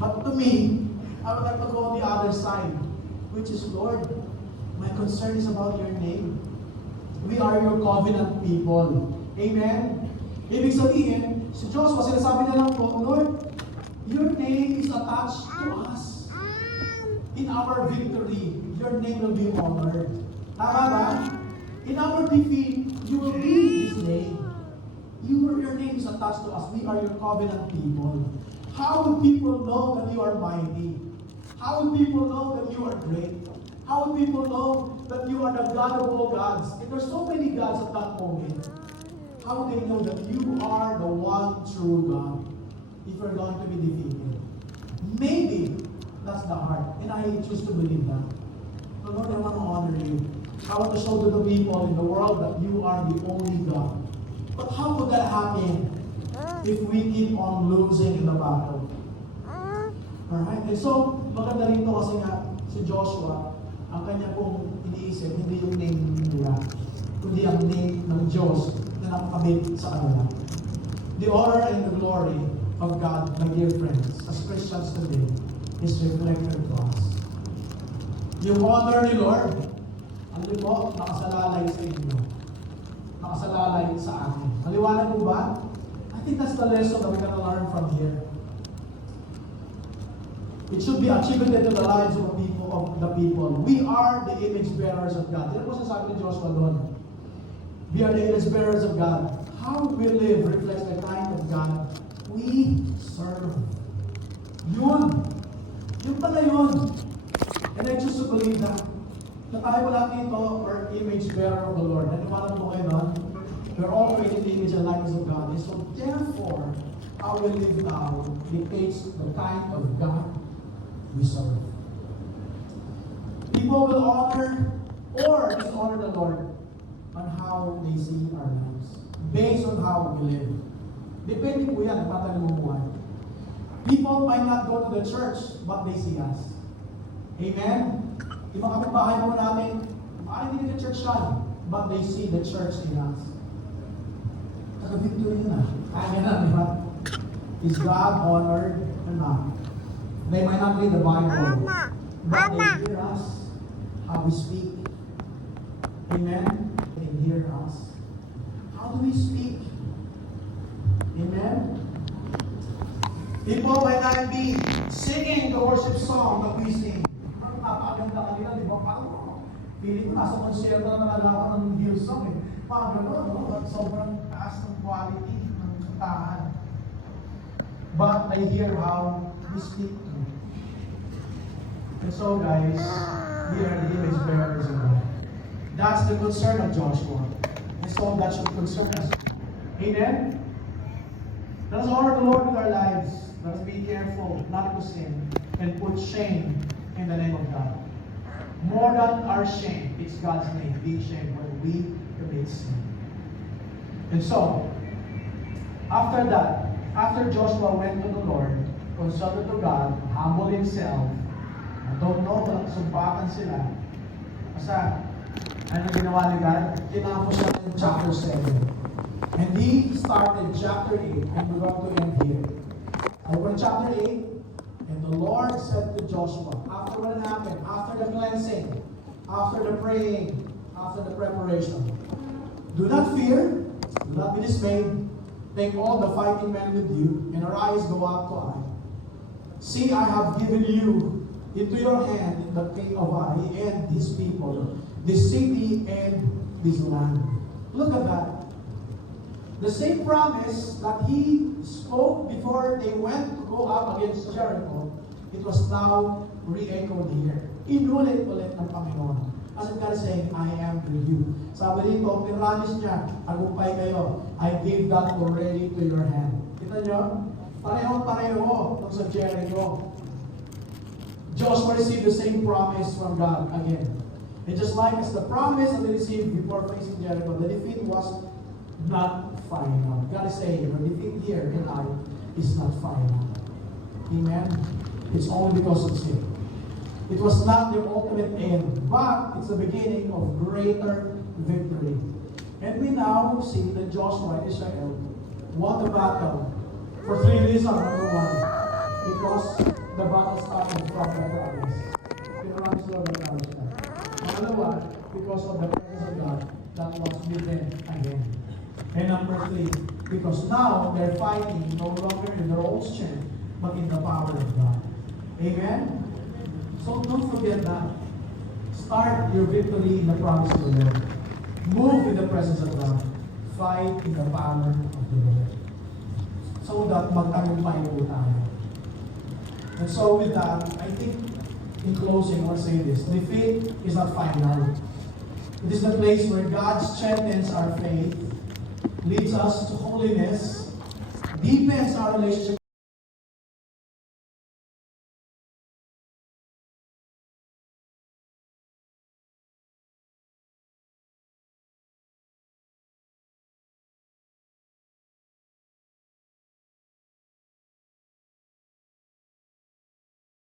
But to me, I would like to go on the other side, which is, Lord, my concern is about your name. We are your covenant people. Amen? Ibig sabihin, si Joshua, sinasabi na lang po, Lord, your name is attached to us. In our victory, your name will be honored. Tama ba? In our defeat, you will be His name. Your name is attached to us. We are your covenant people. How will people know that you are mighty? How will people know that you are great? How will people know that you are the God of all gods? If there's so many gods at that moment, how will they know that you are the one true God if you're going to be defeated? Maybe that's the heart, and I choose to believe that. So Lord, I want to honor you. I want to show to the people in the world that you are the only God. But how could that happen if we keep on losing in the battle? Alright? And so, maganda rin ito kasi nga, si Joshua, ang kanya pong iniisip, hindi yung name nila, kundi ang name ng Diyos na nakakabit sa kanila. The honor and the glory of God, my dear friends, as Christians today, is reflected to us. Yung honor ni Lord, ano po, nakasalalay sa inyo. Nakasalalay sa akin. Maliwanag po ba? I think that's the lesson that we're going to learn from here. It should be attributed to the lives of the people. We are the image bearers of God. Yan po sasabi ni Joshua doon. We are the image bearers of God. How we live reflects the kind of God we serve. Yun. Yun pala yun. And I choose to believe that. Na tayo lahat dito are image bearer of the Lord. Naniwala po kayo doon? We're all created in the image and likeness of God. And so therefore, how we live now dictates the kind of God we serve. People will honor or dishonor the Lord on how they see our lives. Based on how we live. Depende po yan, paano mo buhay. People might not go to the church, but they see us. Amen? Yung mga kapitbahay po natin, maaaring hindi na church yan, but they see the church in us. Taga-victory na. Kaya na, di ba? Is God honored or not? They might not read the Bible, but they hear us, how we speak. Amen? They hear us. How do we speak? Amen? People might not be singing the worship song that we sing. Ang napakaganda kanila, di ba? Parang, feeling ko nasa konsyerto na talaga ako ng Hillsong eh. Parang gano'n, no? Sobrang taas ng quality ng kantahan. But I hear how we speak to. And so guys, we are the image bearers of God. That's the concern of Joshua. And so that should concern us. Amen? Let us honor the Lord with our lives. Let us be careful not to sin and put shame in the name of God. More than our shame, it's God's name being shamed when we commit sin. And so, after that, after Joshua went to the Lord, consulted to God, humbled himself, I don't know kung nagsumbatan sila. Basta, ano ginawa ni God? Tinapos siya in chapter 7. And he started chapter 8, and we're going to end here. Open chapter 8, and the Lord said to Joshua, after what happened, after the cleansing, after the praying, after the preparation, do not fear, do not be dismayed. Take all the fighting men with you, and arise, go out to Ai. See, I have given you into your hand the king of Ai and his people, this city and this land. Look at that. The same promise that he spoke before they went to go up against Jericho, it was now re-echoed here. Inulit-ulit ng Panginoon. As God is saying, I am with you. Sabi dito, pinamis niya, tagumpay kayo. I gave that already to your hand. Kita nyo? Pareho sa Jericho. Joshua received the same promise from God again. And just like as the promise that they received before facing Jericho, the defeat was not final. God is saying, the defeat here in I is not final. Amen? It's only because of sin. It was not the ultimate end, but it's the beginning of greater victory. And we now see that Joshua and Israel won the battle for 3 reasons. Number one, because the battle started from the promise. Pinaramis Lord ang promise na. Pangalawa, because of the presence of God that was with them again. And number 3, because now they're fighting no longer in their own strength, but in the power of God. Amen? So don't forget that. Start your victory in the promise of the Lord. Move in the presence of God. Fight in the power of the Lord. So that magtagumpay po tayo. And so with that, I think in closing, I want to say this. Defeat is not final. It is the place where God strengthens our faith, leads us to holiness, deepens our relationship